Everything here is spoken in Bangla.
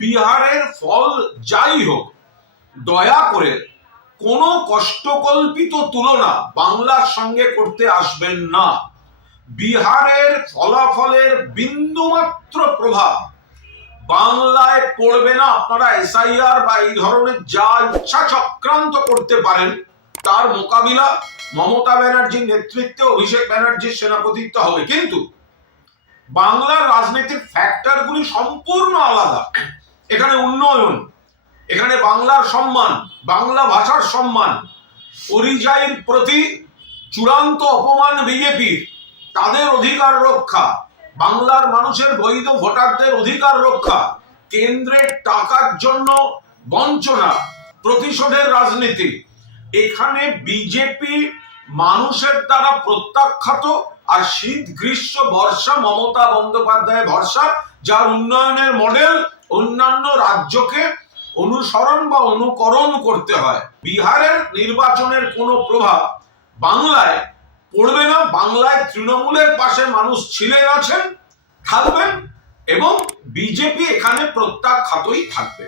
বিহারের ফল যাই হোক, দয়া করে কোনো কষ্টকল্পিত তুলনা বাংলার সঙ্গে করতে আসবেন না। বিহারের ফলাফলের বিন্দুমাত্র প্রভাব বাংলায় পড়বে না। আপনারা এসআইআর বা এই ধরনের যা ইচ্ছা চক্রান্ত করতে পারেন, তার মোকাবিলা মমতা ব্যানার্জির নেতৃত্বে অভিষেক ব্যানার্জির সেনাপতিত্ব হবে। কিন্তু বাংলার রাজনীতির ফ্যাক্টরগুলি সম্পূর্ণ আলাদা। এখানে উন্নয়ন, এখানে বাংলার সম্মান, বাংলা ভাষার সম্মান, পরিযায়ীর প্রতি চূড়ান্ত অপমান বিজেপির, তাদের অধিকার রক্ষা, বাংলার মানুষের বৈধ ভোটারদের অধিকার রক্ষা, কেন্দ্রের টাকার জন্য বঞ্চনা, প্রতিশোধের রাজনীতি। এখানে বিজেপি মানুষের দ্বারা প্রত্যাখ্যাত আর শীত গ্রীষ্ম বর্ষা মমতা বন্দ্যোপাধ্যায় ভরসা যার উন্নয়নের মডেল অন্যান্য রাজ্যকে অনুসরণ বা অনুকরণ করতে হয়। বিহারের নির্বাচনের কোনো প্রভাব বাংলায় পড়বে না। বাংলায় তৃণমূলের পাশে মানুষ ছিলেন, আছেন, থাকবেন এবং বিজেপি এখানে প্রত্যাখ্যাতই থাকবে।